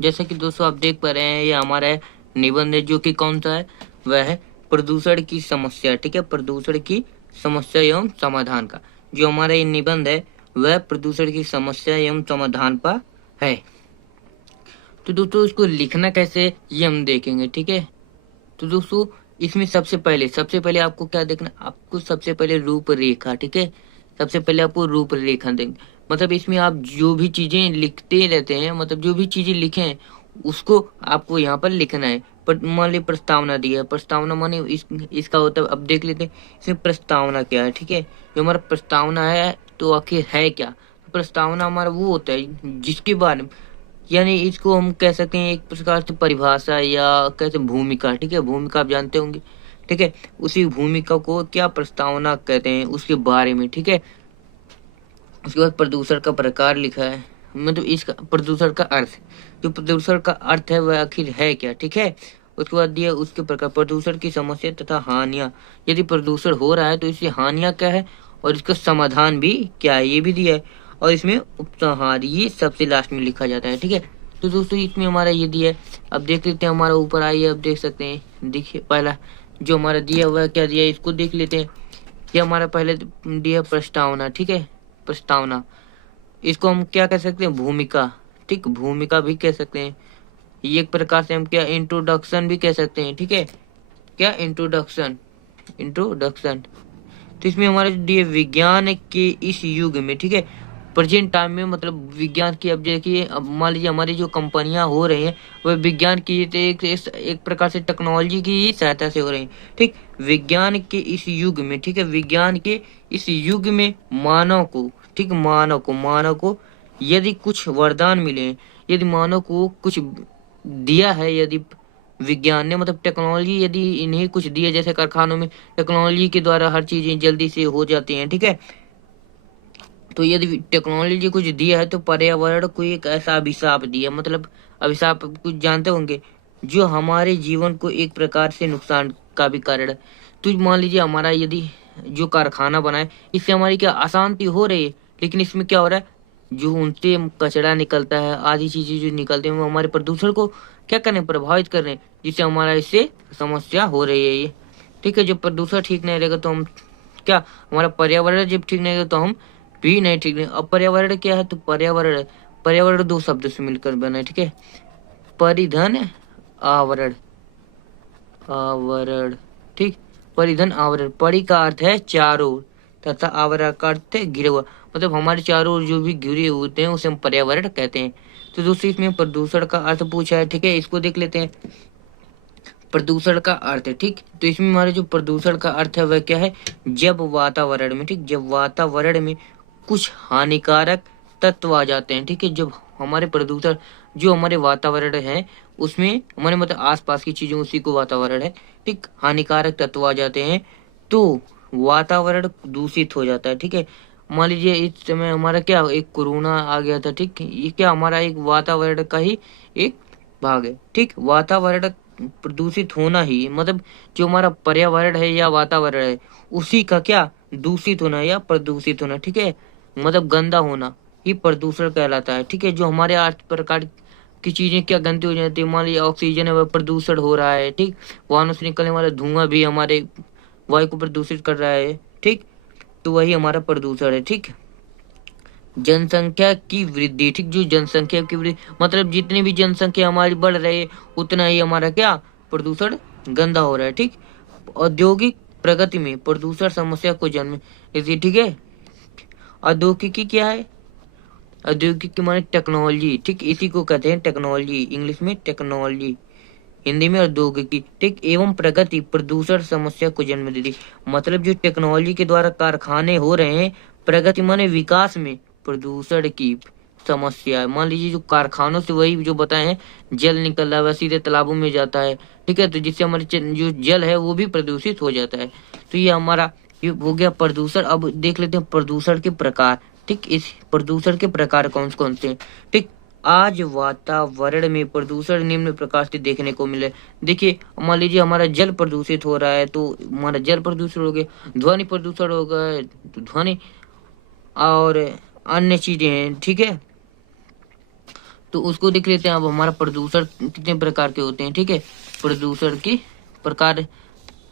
जैसे कि दोस्तों आप देख पा रहे हैं, ये हमारा निबंध है जो कि कौन सा है, वह है प्रदूषण की समस्या। ठीक है, प्रदूषण की समस्या एवं समाधान का जो हमारा ये निबंध है वह प्रदूषण की समस्या एवं समाधान पर है। तो दोस्तों इसको लिखना कैसे ये हम देखेंगे। ठीक है, तो दोस्तों इसमें सबसे पहले आपको क्या देखना, आपको सबसे पहले रूपरेखा। ठीक है, सबसे पहले आपको रूपरेखा देंगे, मतलब इसमें आप जो भी चीजें लिखते रहते हैं, मतलब जो भी चीजें लिखे उसको आपको यहाँ पर लिखना है। पर मान ली प्रस्तावना दी है, प्रस्तावना माने इसका होता है, अब देख लेते हैं इसमें प्रस्तावना क्या है। ठीक है, जो हमारा प्रस्तावना है तो आखिर है क्या। प्रस्तावना हमारा वो होता है जिसके बारे में, यानी इसको हम कह सकते हैं एक प्रकार से परिभाषा या कैसे भूमिका। ठीक है, भूमिका आप जानते होंगे। ठीक है, उसी भूमिका को क्या प्रस्तावना कहते हैं उसके बारे में। ठीक है, उसके बाद प्रदूषण का प्रकार लिखा है, मतलब इसका प्रदूषण का अर्थ, जो प्रदूषण का अर्थ है वह आखिर है क्या। ठीक है, उसके बाद दिया उसके प्रकार, प्रदूषण की समस्या तथा हानियां, यदि प्रदूषण हो रहा है तो इसकी हानियां क्या है और इसका समाधान भी क्या है ये भी दिया है। और इसमें उपसंहार ये सबसे लास्ट में लिखा जाता है। ठीक है, तो दोस्तों इसमें हमारा ये दिया है। अब देख लेते हैं हमारा ऊपर आइए, अब देख सकते हैं, देखिए पहला जो हमारा दिया हुआ है क्या दिया है इसको देख लेते हैं। ये हमारा पहले दिया प्रस्तावना। ठीक है, प्रस्तावना, इसको हम क्या कह सकते हैं, भूमिका। ठीक, भूमिका भी कह सकते हैं। ये एक प्रकार से हम क्या इंट्रोडक्शन भी कह सकते हैं। ठीक है, क्या इंट्रोडक्शन, इंट्रोडक्शन। तो इसमें हमारे दिए विज्ञान के इस युग में। ठीक है, प्रेजेंट टाइम में, मतलब विज्ञान की, अब देखिए अब मान लीजिए हमारी जो कंपनियां हो रही हैं वह विज्ञान की एक प्रकार से टेक्नोलॉजी की ही सहायता से हो रही हैं। ठीक, विज्ञान के इस युग में, ठीक है, विज्ञान के इस युग में मानव को, ठीक, मानव को यदि कुछ वरदान मिले, यदि मानव को कुछ दिया है, यदि विज्ञान ने, मतलब टेक्नोलॉजी यदि इन्हें कुछ दिया, जैसे कारखानों में टेक्नोलॉजी के द्वारा हर चीजें जल्दी से हो जाती हैं। ठीक है, तो यदि टेक्नोलॉजी कुछ दिया है तो पर्यावरण को एक ऐसा अभिशाप दिया, मतलब अभिशाप कुछ जानते होंगे, जो हमारे जीवन को एक प्रकार से नुकसान का भी कारण है। तो मान लीजिए हमारा यदि जो कारखाना बना है इससे हमारी क्या अशांति हो रही है, लेकिन इसमें क्या हो रहा है, जो उनसे कचरा निकलता है, आदि चीजें जो निकलती हैं वो हमारे प्रदूषण को क्या करने, प्रभावित कर रहे हैं, जिससे हमारा इससे समस्या हो रही है ये। ठीक है, जब प्रदूषण ठीक नहीं रहेगा तो हम क्या, हमारा पर्यावरण जब ठीक नहीं रहेगा तो हम भी नहीं ठीक नहीं। अब पर्यावरण क्या है, तो पर्यावरण, पर्यावरण दो शब्द से मिलकर बना है। ठीक है, परिधन आवरण, आवरण। ठीक, परिधन आवरण, परि का अर्थ है चारों ओर तथा आवरण का अर्थ है घिरा हुआ, मतलब हमारे चारों ओर जो भी घिरे होते हैं उसे हम पर्यावरण कहते हैं। तो दोस्तों इसमें प्रदूषण का अर्थ पूछा है। ठीक है, इसको देख लेते हैं, प्रदूषण का अर्थ है। ठीक, तो इसमें हमारे जो प्रदूषण का अर्थ है वह क्या है, जब वातावरण में, ठीक, जब वातावरण में कुछ हानिकारक तत्व आ जाते हैं। ठीक है, जब हमारे प्रदूषण, जो हमारे वातावरण है उसमें हमारे मतलब आसपास की चीजों, उसी को वातावरण है। ठीक, हानिकारक तत्व आ जाते हैं तो वातावरण दूषित हो जाता है। ठीक है, मान लीजिए इस समय हमारा क्या एक कोरोना आ गया था। ठीक, ये क्या हमारा एक वातावरण का ही एक भाग है। ठीक, वातावरण प्रदूषित होना ही, मतलब जो हमारा पर्यावरण है या वातावरण है उसी का क्या दूषित होना या प्रदूषित होना। ठीक है, मतलब गंदा होना ही प्रदूषण कहलाता है। ठीक है, जो हमारे आठ प्रकार की चीजें क्या गंदी हो जाती है, मान लीजिए ऑक्सीजन है वह प्रदूषण हो रहा है। ठीक, वाहनों से निकलने वाला धुआं भी हमारे वायु को प्रदूषित कर रहा है। ठीक, तो वही हमारा प्रदूषण है। ठीक, जनसंख्या की वृद्धि, ठीक, जो जनसंख्या की वृद्धि, मतलब जितनी भी जनसंख्या हमारी बढ़ रही है उतना ही हमारा क्या प्रदूषण गंदा हो रहा है। ठीक, औद्योगिक प्रगति में प्रदूषण समस्या को जन्म इसी। ठीक है, औद्योगिकी क्या है, औद्योगिक के माने टेक्नोलॉजी। ठीक, इसी को कहते हैं टेक्नोलॉजी, इंग्लिश में टेक्नोलॉजी, हिंदी में औद्योगिकी। ठीक, एवं प्रगति प्रदूषण समस्या को जन्म देती, मतलब जो टेक्नोलॉजी के द्वारा कारखाने हो रहे हैं, प्रगति माने विकास में प्रदूषण की समस्या है। मान लीजिए जो कारखानों से वही जो बताए हैं जल निकल रहा है वह सीधे तालाबों में जाता है। ठीक है, तो जिससे हमारे जो जल है वो भी प्रदूषित हो जाता है। तो ये हमारा ये हो गया प्रदूषण। अब देख लेते हैं प्रदूषण के प्रकार। ठीक, इस प्रदूषण के प्रकार कौन कौन से हैं। ठीक, आज वातावरण में प्रदूषण निम्न प्रकार से देखने को मिले। देखिए मान लीजिए हमारा जल प्रदूषित हो रहा है तो हमारा जल प्रदूषण हो गया, ध्वनि प्रदूषण हो गया तो ध्वनि, और अन्य चीजें हैं। ठीक है, तो उसको देख लेते हैं। अब हमारा प्रदूषण कितने प्रकार के होते हैं, ठीक है, प्रदूषण के प्रकार।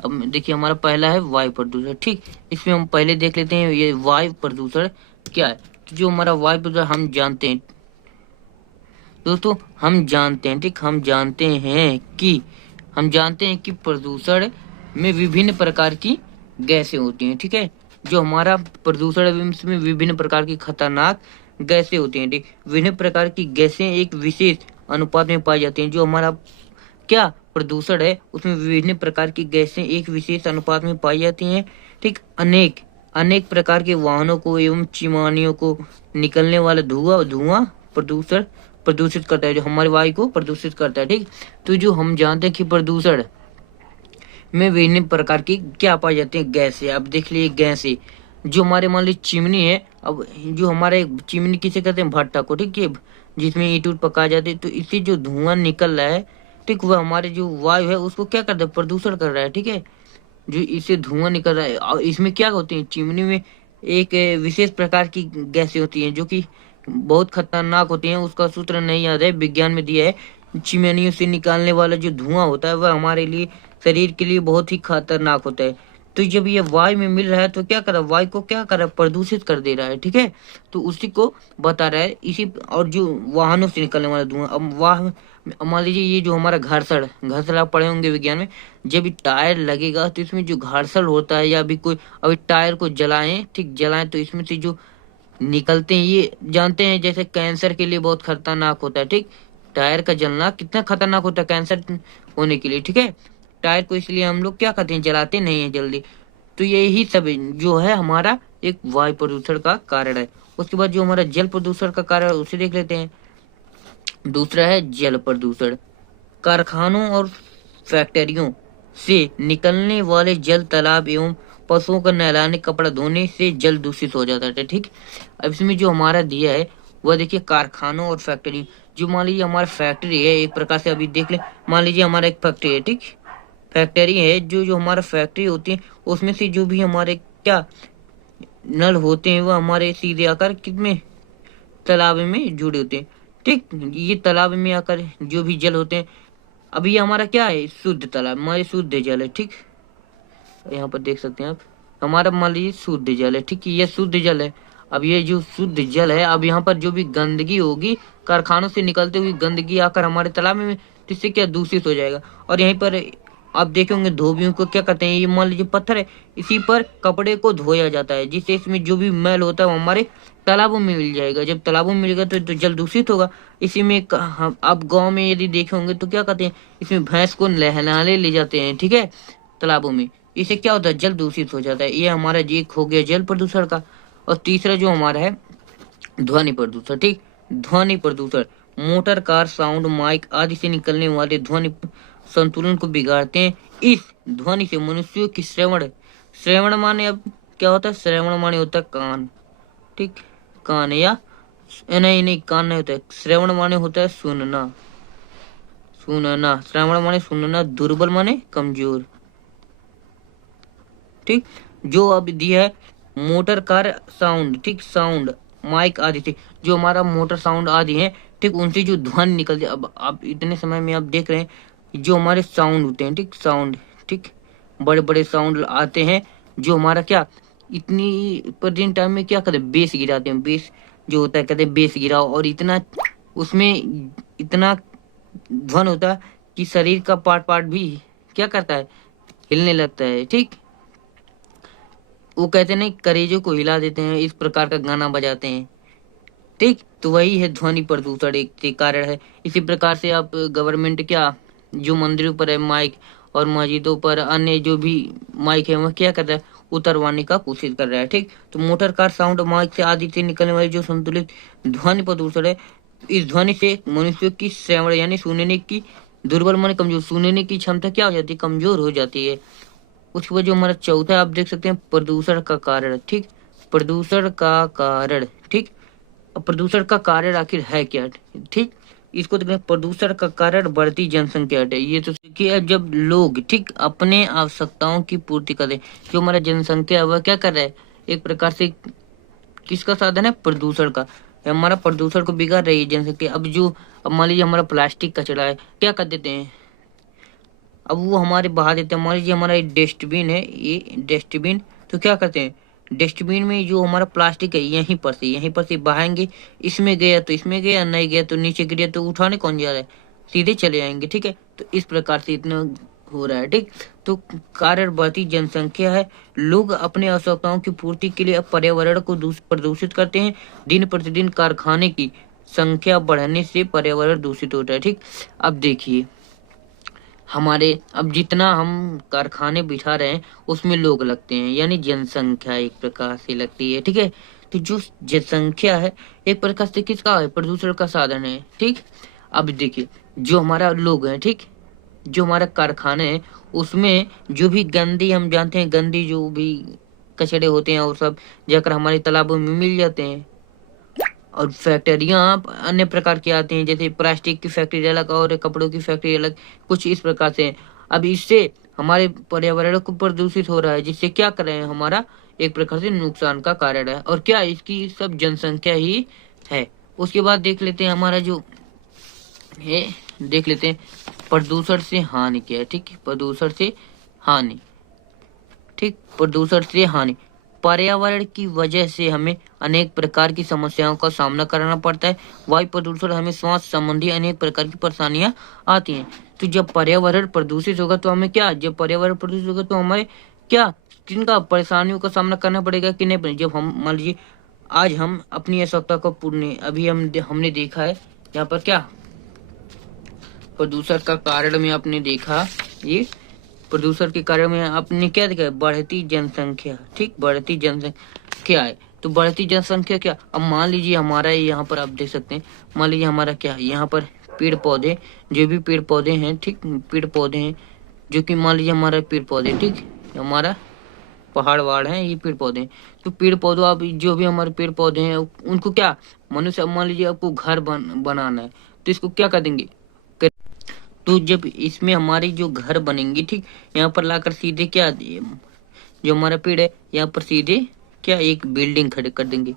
अब देखिए हमारा पहला है वायु प्रदूषण, ठीक। इसमें हम पहले देख लेते हैं ये वायु प्रदूषण क्या है। तो जो हमारा वायु प्रदूषण हम जानते हैं दोस्तों, हम जानते हैं, ठीक, हम जानते हैं कि प्रदूषण में विभिन्न प्रकार की गैसें होती हैं, ठीक है। जो हमारा प्रदूषण है इसमें विभिन्न प्रकार की खतरनाक गैसें होती हैं, ठीक। विभिन्न प्रकार की गैसें एक विशेष अनुपात में पाई जाती हैं। जो हमारा क्या प्रदूषण है उसमें विभिन्न प्रकार की गैसें एक विशेष अनुपात में पाई जाती हैं, ठीक। अनेक प्रकार के वाहनों को एवं चिमनियों को निकलने वाला धुआं प्रदूषण प्रदूषित करता है, जो हमारे वायु को प्रदूषित करता है, ठीक। तो जो हम जानते हैं कि प्रदूषण में विभिन्न प्रकार की क्या पाई जाती है, गैसें। अब देख लीजिए गैसें, जो हमारे मान लीजिए चिमनी है। अब जो हमारे चिमनी किसे कहते हैं, भट्टा को, ठीक है, जिसमें ईंट उट पकाया जाती है। तो इससे जो धुआं निकल रहा है, ठीक, वह हमारे जो वायु है उसको क्या करता है, प्रदूषण कर रहा है, ठीक है। जो इससे धुआं निकल रहा है, और इसमें क्या होती है, चिमनी में एक विशेष प्रकार की गैसें होती हैं जो कि बहुत खतरनाक होती हैं। उसका सूत्र नहीं याद है, विज्ञान में दिया है। चिमनियों से निकालने वाला जो धुआं होता है वह हमारे लिए, शरीर के लिए बहुत ही खतरनाक होता है। तो जब ये वायु में मिल रहा है तो क्या कर रहा है, वायु को क्या कर रहा है, प्रदूषित कर दे रहा है, ठीक है। तो उसी को बता रहा है इसी। और जो वाहनों से निकलने वाला धुआं, अब वाहन मान लीजिए ये जो हमारा घर्षण आप पढ़े होंगे विज्ञान में। जब टायर लगेगा तो इसमें जो घर्षण होता है, या अभी टायर को जलाएं, ठीक, जलाएं तो इसमें से जो निकलते हैं, ये जानते हैं जैसे कैंसर के लिए बहुत खतरनाक होता है, ठीक। टायर का जलना कितना खतरनाक होता है कैंसर होने के लिए, ठीक है। टायर को इसलिए हम लोग क्या करते हैं, जलाते नहीं है जल्दी। तो यही सब जो है हमारा एक वायु प्रदूषण का कारण है। उसके बाद जो हमारा जल प्रदूषण का कारण है उसे देख लेते हैं। दूसरा है जल प्रदूषण। कारखानों और फैक्ट्रियों से निकलने वाले जल, तालाब एवं पशुओं का नहलाने, कपड़ा धोने से जल दूषित हो जाता है, ठीक। अब इसमें जो हमारा दिया है वह देखिए कारखानों और फैक्ट्री। जो मान लीजिए हमारा फैक्ट्री है, एक प्रकार से अभी देख ले, मान लीजिए हमारा एक फैक्ट्री है, ठीक, फैक्ट्री है। जो हमारा फैक्ट्री होती है उसमें से जो भी हमारे क्या नल होते हैं वह हमारे सीधे आकर कितने तालाब में जुड़े होते हैं, ठीक। ये तालाब में आकर जो भी जल होते हैं, अब ये हमारा क्या है, शुद्ध तालाब, हमारे शुद्ध जल है, ठीक। यहाँ पर देख सकते हैं आप, हमारा मान लीजिए शुद्ध जल है, ठीक, ये शुद्ध जल है। अब ये जो शुद्ध जल है, अब यहाँ पर जो भी गंदगी होगी, कारखानों से निकलते हुए गंदगी आकर हमारे तालाब में, जिससे क्या दूषित हो जाएगा। और यहीं पर आप देखे होंगे धोबियों को क्या करते हैं, ये मान लीजिए पत्थर है, इसी पर कपड़े को धोया जाता है, जिससे इसमें जो भी मैल होता है वो हमारे तालाबों में मिल जाएगा। जब तालाबों में मिलेगा तो जल दूषित होगा। इसी में आप गांव में यदि देखे होंगे तो क्या कहते हैं, इसमें भैंस को नहलाने ले जाते हैं, ठीक है, तालाबों में। इससे क्या होता है, जल दूषित हो जाता है। ये हमारा एक हो गया जल प्रदूषण का। और तीसरा जो हमारा है ध्वनि प्रदूषण, ठीक। ध्वनि प्रदूषण, मोटर, कार, साउंड, माइक आदि से निकलने वाले ध्वनि संतुलन को बिगाड़ते हैं। इस ध्वनि से मनुष्यों की श्रवण माने, अब क्या होता है, श्रवण माने होता है कान, ठीक, कान, या नहीं कान नहीं होता है, श्रवण माने होता है सुनना। श्रवण माने सुनना, दुर्बल माने कमजोर, ठीक। जो अब दिया है मोटर, कार, साउंड, ठीक, साउंड, माइक आदि से, जो हमारा मोटर, साउंड आदि है, ठीक, उनसे जो ध्वनि निकलती है। अब इतने समय में आप देख रहे हैं जो हमारे साउंड होते हैं, ठीक, साउंड, ठीक, बड़े बड़े साउंड आते हैं, जो हमारा क्या इतनी प्रतिदिन टाइम में क्या करते हैं, बेस गिराते हैं। बेस जो होता है कहते हैं बेस गिराओ, और इतना उसमें इतना ध्वन होता है कि शरीर का पार्ट भी क्या करता है, हिलने लगता है, ठीक। वो कहते नहीं, करेजों को हिला देते हैं, इस प्रकार का गाना बजाते हैं, ठीक। तो वही है ध्वनि प्रदूषण एक कारण है। इसी प्रकार से आप गवर्नमेंट क्या जो मंदिरों पर है माइक, और मस्जिदों पर अन्य जो भी माइक है वह क्या कर रहा है, उतरवाने का कोशिश कर रहा है, ठीक। तो मोटर, कार, साउंड, माइक से आदि से निकलने वाली जो संतुलित ध्वनि प्रदूषण है, इस ध्वनि से मनुष्य की श्रवण यानी सुनने की, दुर्बल माने कमजोर, सुनने की क्षमता क्या हो जाती है, कमजोर हो जाती है। उसके बाद जो हमारा चौथा आप देख सकते हैं प्रदूषण का कारण, ठीक, प्रदूषण का कारण, ठीक। अब प्रदूषण का कारण आखिर है क्या, ठीक, इसको देखते हैं। प्रदूषण का कारण बढ़ती जनसंख्या है। ये तो देखिए जब लोग, ठीक, अपने आवश्यकताओं की पूर्ति करें, जो हमारा जनसंख्या है वह क्या कर रहा है, एक प्रकार से किसका साधन है, प्रदूषण का। हमारा प्रदूषण को बिगाड़ रही है जनसंख्या। अब मान लीजिए हमारा प्लास्टिक कचरा है, क्या कर देते हैं, अब वो हमारे बहा देते हैं। मान लीजिए हमारा डस्टबिन है, ये डस्टबिन, तो क्या करते हैं, डस्टबिन में जो हमारा प्लास्टिक है यहीं पर से बहाएंगे, इसमें गया तो इसमें गया, नहीं गया तो नीचे गिरा, तो उठाने कौन जा रहा है, सीधे चले आएंगे। ठीक है, तो इस प्रकार से इतना हो रहा है। ठीक, तो कारण बढ़ती जनसंख्या है। लोग अपने आवश्यकताओं की पूर्ति के लिए अब पर्यावरण को प्रदूषित करते हैं। दिन प्रतिदिन कारखाने की संख्या बढ़ने से पर्यावरण दूषित होता है। ठीक, अब देखिए हमारे अब जितना हम कारखाने बिठा रहे हैं उसमें लोग लगते हैं, यानी जनसंख्या एक प्रकार से लगती है। ठीक है, तो जो जनसंख्या है एक प्रकार से किसका है, प्रदूषण का साधन है। ठीक, अब देखिए जो हमारा लोग हैं, ठीक, जो हमारा कारखाने है उसमें जो भी गंदी, हम जानते हैं गंदी जो भी कचरे होते हैं और सब जाकर हमारे तालाबों में मिल जाते हैं। और फैक्ट्रियाँ अन्य प्रकार की आती हैं, जैसे प्लास्टिक की फैक्ट्री अलग और कपड़ों की फैक्ट्री अलग, कुछ इस प्रकार से। अब इससे हमारे पर्यावरण को प्रदूषित हो रहा है, जिससे क्या कर रहे हैं, हमारा एक प्रकार से नुकसान का कारण है। और क्या इसकी सब जनसंख्या ही है। उसके बाद देख लेते हैं हमारा जो है, देख लेते हैं प्रदूषण से हानि क्या है। ठीक, प्रदूषण से हानि, ठीक, प्रदूषण से हानि, पर्यावरण की वजह से हमें अनेक प्रकार की समस्याओं का सामना करना पड़ता है। वायु प्रदूषण, हमें श्वास संबंधी अनेक प्रकार की परेशानियां आती हैं। तो जब पर्यावरण प्रदूषित होगा तो हमें क्या, जब पर्यावरण प्रदूषित होगा तो हमें क्या, किनका परेशानियों का सामना करना पड़ेगा कि नहीं। जब हम मान लीजिए आज हम अपनी आवश्यकता को पूर्ण, अभी हमने देखा है यहाँ पर क्या प्रदूषण का कारण में आपने देखा, ये प्रदूषण के कारण में आपने क्या देखा, बढ़ती जनसंख्या। ठीक, बढ़ती जनसंख्या है, तो बढ़ती जनसंख्या क्या, अब मान लीजिए हमारा यहाँ पर आप देख सकते हैं, मान लीजिए हमारा क्या, यहाँ पर पेड़ पौधे, जो भी पेड़ पौधे हैं, ठीक, पेड़ पौधे हैं जो कि मान लीजिए हमारा पेड़ पौधे, ठीक, हमारा पहाड़ वहाड़ है, ये पेड़ पौधे हैं। तो पेड़ पौधों, आप जो भी हमारे पेड़ पौधे हैं उनको क्या, मनुष्य, मान लीजिए आपको घर बनाना है तो इसको क्या कर देंगे, तो जब इसमें हमारी जो घर बनेंगी, ठीक, यहाँ पर लाकर सीधे क्या, जो हमारा पेड़ है यहाँ पर सीधे क्या एक बिल्डिंग खड़ी कर देंगे,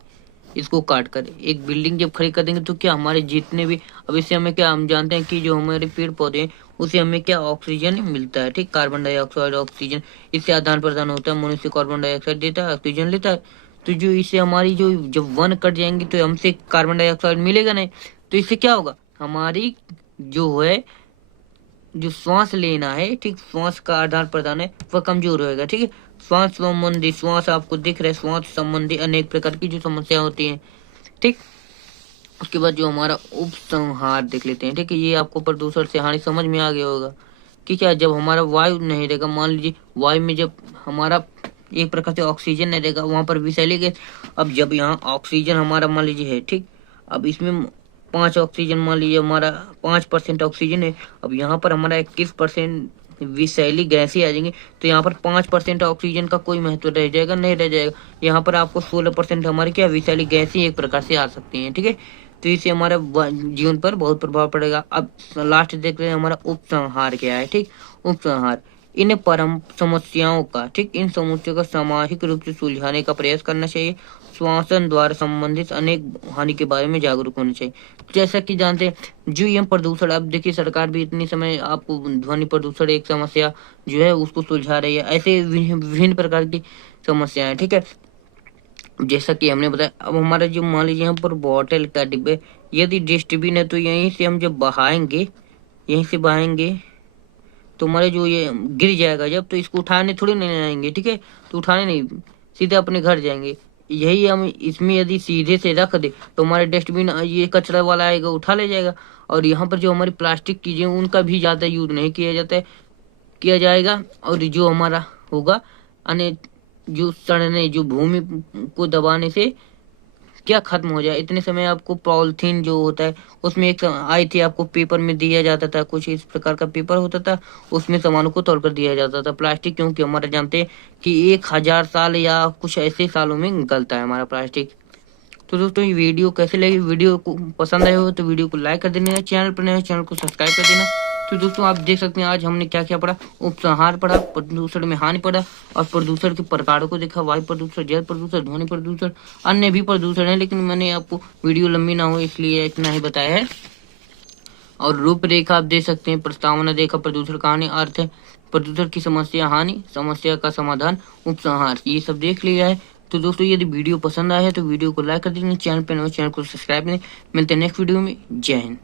इसको काट कर एक बिल्डिंग जब खड़ी कर देंगे तो क्या हमारे जितने भी, अब इससे हमें क्या, हम जानते हैं कि जो हमारे पेड़ पौधे हैं उससे हमें क्या ऑक्सीजन मिलता है। ठीक, कार्बन डाइऑक्साइड ऑक्सीजन, इससे आदान प्रदान होता है, मनुष्य कार्बन डाइऑक्साइड देता है, ऑक्सीजन लेता है। तो जो इससे हमारी जो जब वन कट जाएंगे तो हमसे कार्बन डाइऑक्साइड मिलेगा नहीं, तो इससे क्या होगा, हमारी जो है जो श्वास लेना है, ठीक, श्वास का आदान प्रदान है वह कमजोर होएगा। ठीक है, श्वास संबंधी, श्वास आपको दिख रहा है, श्वास संबंधी अनेक प्रकार की जो समस्या होती है। ठीक, उसके बाद जो हमारा उपसंहार देख लेते हैं। ठीक है, ये आपको प्रदूषण से हानि समझ में आ गया होगा कि क्या, जब हमारा वायु नहीं रहेगा, मान लीजिए वायु में जब हमारा एक प्रकार से ऑक्सीजन नहीं रहेगा, वहां पर विषैली गैस, अब जब यहाँ ऑक्सीजन हमारा मान लीजिए है, ठीक, अब इसमें 5 ऑक्सीजन, मान लीजिए हमारा 5% ऑक्सीजन है, अब यहाँ पर हमारा 21% विषैली गैसें आ जाएंगी, तो यहाँ पर 5% ऑक्सीजन का कोई महत्व रह जाएगा, नहीं रह जाएगा। यहाँ पर आपको 16% हमारी क्या विषैली गैसें एक प्रकार से आ सकती हैं। ठीक है, तो इससे हमारा जीवन पर बहुत प्रभाव पड़ेगा। अब लास्ट देखते हैं हमारा उपसंहार क्या है। ठीक, उपसंहार, इन परम समस्याओं का, ठीक, इन समस्याओं का सामाजिक रूप से सुलझाने का प्रयास करना चाहिए। श्वसन द्वारा संबंधित अनेक हानि के बारे में जागरूक होना चाहिए। जैसा कि जानते हैं जो ये प्रदूषण, अब देखिए सरकार भी इतनी समय आपको ध्वनि प्रदूषण एक समस्या जो है उसको सुलझा रही है, ऐसे विभिन्न प्रकार की समस्याएं। ठीक है, जैसा कि हमने बताया, अब हमारा जो मान लीजिए यहाँ पर बॉटल का डिब्बे, यदि डस्टबिन है तो यहीं से हम जब बहाएंगे, यहीं से बहाएंगे तो हमारे जो ये गिर जाएगा जब, तो इसको उठाने थोड़ी नहीं आएंगे। ठीक है, तो उठाने नहीं, सीधे अपने घर जाएंगे। यही हम इसमें यदि सीधे से रख दे तो हमारे डस्टबिन ये कचरा वाला आएगा उठा ले जाएगा। और यहाँ पर जो हमारी प्लास्टिक चीजें उनका भी ज्यादा यूज नहीं किया जाता है, किया जाएगा। और जो हमारा होगा अन्य जो सड़ने, जो भूमि को दबाने से क्या खत्म हो जाए। इतने समय आपको पॉलिथीन जो होता है उसमें एक आई थी, आपको पेपर में दिया जाता था, कुछ इस प्रकार का पेपर होता था, उसमें सामानों को तोड़कर दिया जाता था। प्लास्टिक क्योंकि हमारा जानते हैं कि 1000 साल या कुछ ऐसे सालों में निकलता है हमारा प्लास्टिक। तो दोस्तों ये वीडियो कैसे लगी, वीडियो को पसंद आए हो तो वीडियो को लाइक कर देना, चैनल पर नए चैनल को सब्सक्राइब कर देना तो दोस्तों आप देख सकते हैं आज हमने क्या क्या पढ़ा, उपसंहार पढ़ा, प्रदूषण में हानि पढ़ा और प्रदूषण के प्रकारों को देखा, वायु प्रदूषण, जल प्रदूषण, ध्वनि प्रदूषण, अन्य भी प्रदूषण है, लेकिन मैंने आपको वीडियो लंबी ना हो इसलिए इतना ही बताया है। और रूपरेखा आप देख सकते हैं, प्रस्तावना देखा, प्रदूषण कहानी, अर्थ है, प्रदूषण की समस्या, हानि, समस्या का समाधान, उपसंहार, ये सब देख लिया है। तो दोस्तों यदि वीडियो पसंद आया है तो वीडियो को लाइक कर दीजिए, चैनल पर नए चैनल को सब्सक्राइब करें। मिलते हैं नेक्स्ट वीडियो में। जय हिंद।